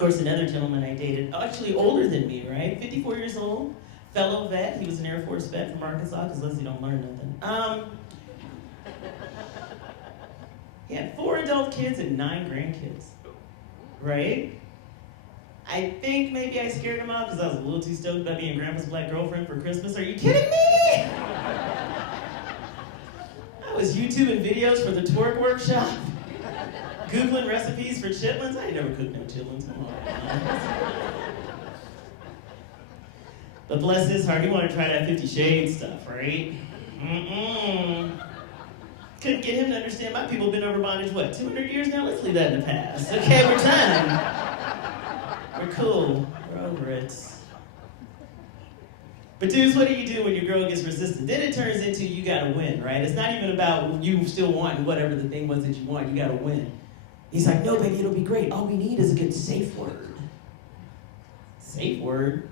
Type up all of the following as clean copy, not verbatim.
course, another gentleman I dated, actually older than me, right? 54 years old, fellow vet. He was an Air Force vet from Arkansas, because Leslie don't learn nothing. He had 4 adult kids and 9 grandkids, right? I think maybe I scared him off because I was a little too stoked about being Grandpa's black girlfriend for Christmas. Are you kidding me? I was YouTubing videos for the twerk workshop, Googling recipes for chitlins. I ain't never cooked no chitlins. Come on. But bless his heart, he wanted to try that 50 Shades stuff, right? Couldn't get him to understand my people have been over bondage, what, 200 years now? Let's leave that in the past. Okay, we're done. We're cool. We're over it. But dudes, what do you do when your girl gets resistant? Then it turns into you gotta win, right? It's not even about you still wanting whatever the thing was that you want. You gotta win. He's like, no, baby, it'll be great. All we need is a good safe word. Safe word?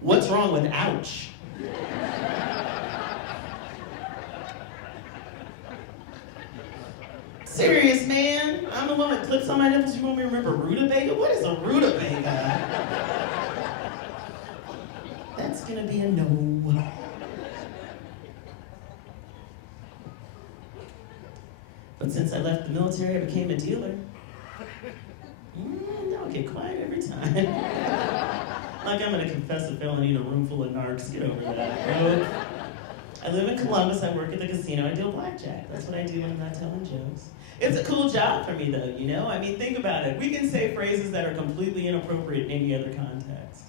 What's wrong with ouch? Serious, man. I'm the one with clips on my nipples. You want me to remember rutabaga? What is a rutabaga? That's gonna be a no. But since I left the military, I became a dealer. I'll get quiet every time. Like I'm gonna confess a felony in a room full of narcs. Get over that. I live in Columbus. I work at the casino. I deal blackjack. That's what I do when I'm not telling jokes. It's a cool job for me, though, you know? I mean, think about it. We can say phrases that are completely inappropriate in any other context.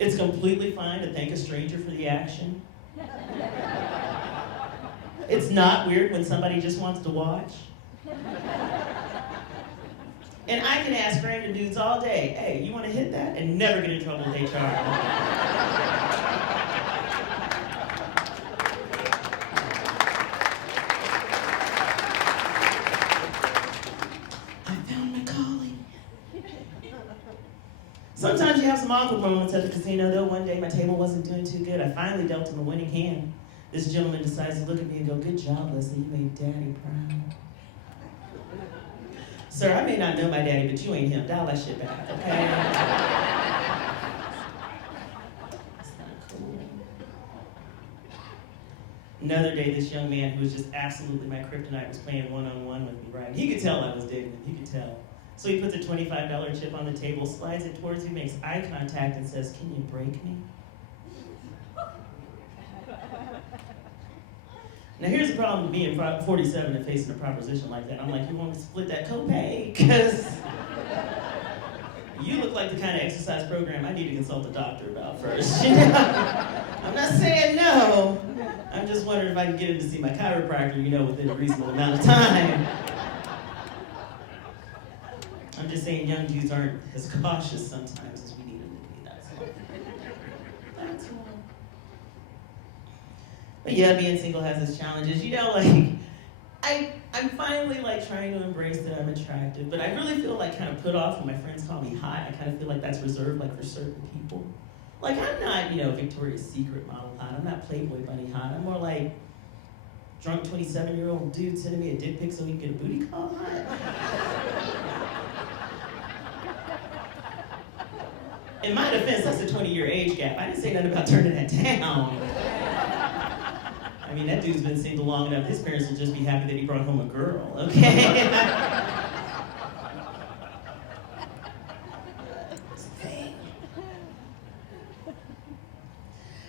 It's completely fine to thank a stranger for the action. It's not weird when somebody just wants to watch. And I can ask random dudes all day, hey, you want to hit that? And never get in trouble with HR. Sometimes you have some awkward moments at the casino, though. One day my table wasn't doing too good. I finally dealt him a winning hand. This gentleman decides to look at me and go, good job, Leslie, you made Daddy proud. Sir, I may not know my daddy, but you ain't him. Dial that shit back, okay? That's not cool. Another day, this young man who was just absolutely my kryptonite was playing one-on-one with me, right? He could tell I was digging him. He could tell. So he puts a $25 chip on the table, slides it towards me, makes eye contact, and says, can you break me? Now here's the problem with being 47 and facing a proposition like that. I'm like, you want me to split that copay? Because you look like the kind of exercise program I need to consult a doctor about first. You know? I'm not saying no. I'm just wondering if I can get him to see my chiropractor, you know, within a reasonable amount of time. I'm just saying young dudes aren't as cautious sometimes as we need them to be, that's all. That's all. But yeah, being single has its challenges. You know, like, I'm finally like trying to embrace that I'm attractive, but I really feel like kind of put off when my friends call me hot. I kind of feel like that's reserved like for certain people. Like I'm not, you know, Victoria's Secret model hot. I'm not Playboy Bunny hot. I'm more like drunk 27-year-old dude sending me a dick pic so he can get a booty call hot. In my defense, that's a 20-year age gap. I didn't say nothing about turning that down. I mean, that dude's been single long enough. His parents will just be happy that he brought home a girl, okay?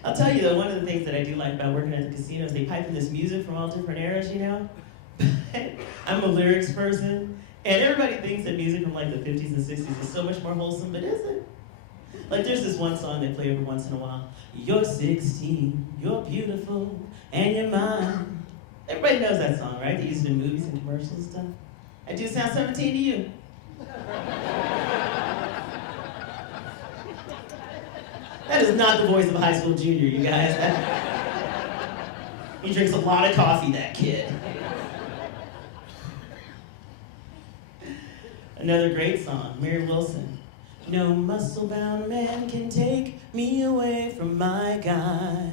I'll tell you though, one of the things that I do like about working at the casino is they pipe in this music from all different eras, you know? I'm a lyrics person, and everybody thinks that music from like the 50s and 60s is so much more wholesome, but is it? Like there's this one song they play every once in a while. You're 16, you're beautiful, and you're mine. Everybody knows that song, right? They use it in movies and commercials and stuff. I do sound 17 to you. That is not the voice of a high school junior, you guys. He drinks a lot of coffee, that kid. Another great song, Mary Wilson. No muscle-bound man can take me away from my guy.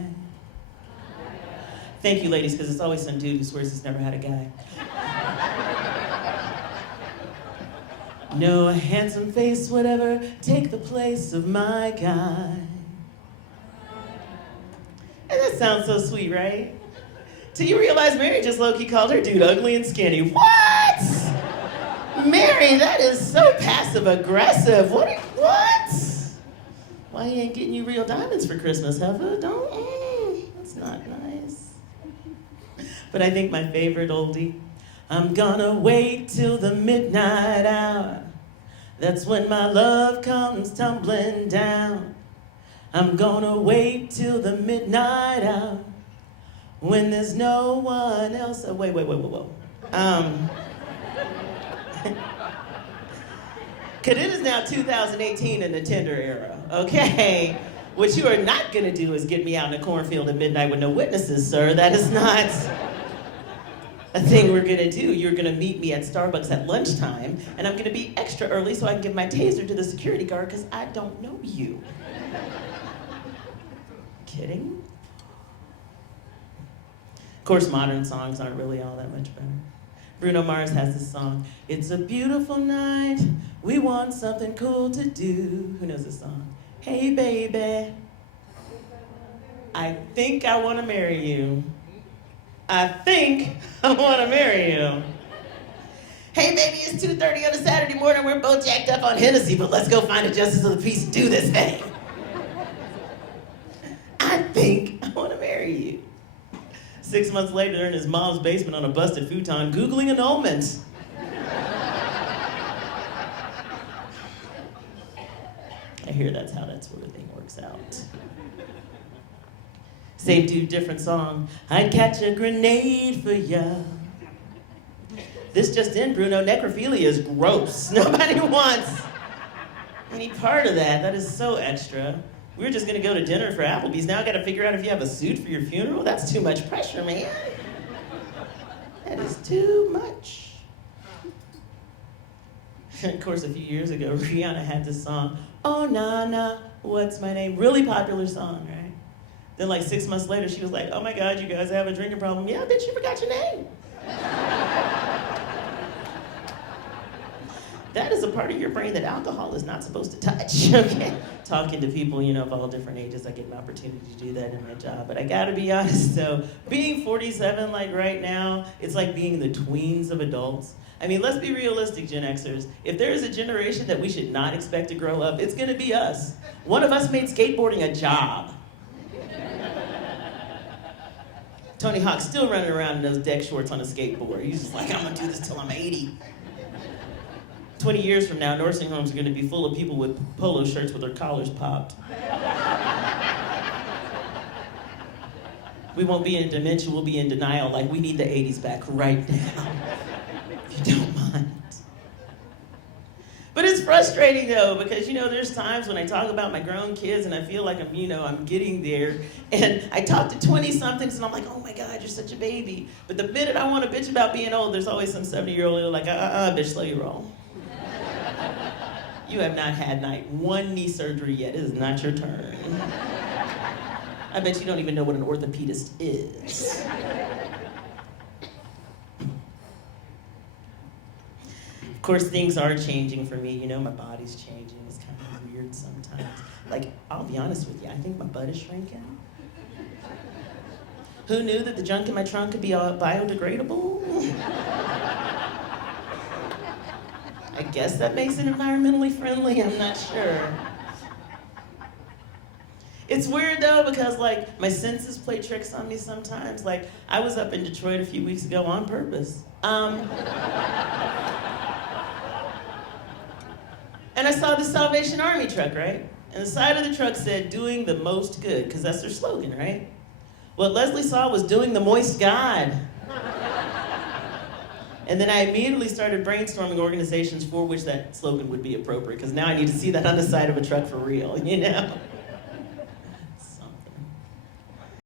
Thank you, ladies, because it's always some dude who swears he's never had a guy. No handsome face would ever take the place of my guy. And that sounds so sweet, right? Till you realize Mary just low-key called her dude ugly and skinny. What? Mary, that is so passive-aggressive. What? Why he ain't getting you real diamonds for Christmas, Heifer? That's not nice. But I think my favorite oldie, I'm gonna wait till the midnight hour. That's when my love comes tumbling down. I'm gonna wait till the midnight hour when there's no one else. Wait. Because it is now 2018 in the Tinder era, okay? What you are not gonna do is get me out in a cornfield at midnight with no witnesses, sir. That is not a thing we're gonna do. You're gonna meet me at Starbucks at lunchtime, and I'm gonna be extra early so I can give my taser to the security guard because I don't know you. Kidding? Of course, modern songs aren't really all that much better. Bruno Mars has this song, "It's a beautiful night, we want something cool to do." Who knows this song? "Hey baby, I think I wanna marry you. I think I wanna marry you. Hey baby, it's 2:30 on a Saturday morning, we're both jacked up on Hennessy, but let's go find a justice of the peace and do this thing. I think I wanna marry you." 6 months later, they're in his mom's basement on a busted futon, Googling annulment. I hear that's how that sort of thing works out. Same dude, different song. "I'd catch a grenade for ya." This just in, Bruno, necrophilia is gross. Nobody wants any part of that. That is so extra. We were just gonna go to dinner for Applebee's. Now I gotta figure out if you have a suit for your funeral? That's too much pressure, man. That is too much. And of course, a few years ago, Rihanna had this song, "Oh, nah, nah, what's my name?" Really popular song, right? Then like 6 months later, she was like, "Oh my God, you guys have a drinking problem." "Yeah, bitch, you forgot your name." That is a part of your brain that alcohol is not supposed to touch, okay? Talking to people, of all different ages, I get an opportunity to do that in my job. But I gotta be honest though, being 47 like right now, it's like being the tweens of adults. I mean, let's be realistic, Gen Xers. If there is a generation that we should not expect to grow up, it's gonna be us. One of us made skateboarding a job. Tony Hawk's still running around in those deck shorts on a skateboard. He's just like, "I'm gonna do this till I'm 80. 20 years from now, nursing homes are gonna be full of people with polo shirts with their collars popped. We won't be in dementia, we'll be in denial, like we need the 80s back right now, if you don't mind. But it's frustrating though, because there's times when I talk about my grown kids and I feel like I'm getting there, and I talk to 20-somethings and I'm like, "Oh my God, you're such a baby." But the minute I want to bitch about being old, there's always some 70-year-old like, bitch, slow your roll. You have not had one knee surgery yet. It is not your turn. I bet you don't even know what an orthopedist is. Of course, things are changing for me. My body's changing. It's kind of weird sometimes. Like, I'll be honest with you, I think my butt is shrinking. Who knew that the junk in my trunk could be biodegradable? I guess that makes it environmentally friendly, I'm not sure. It's weird though, because my senses play tricks on me sometimes. I was up in Detroit a few weeks ago on purpose. And I saw the Salvation Army truck, right? And the side of the truck said, "Doing the most good," because that's their slogan, right? What Leslie saw was "Doing the moist God." And then I immediately started brainstorming organizations for which that slogan would be appropriate, because now I need to see that on the side of a truck for real,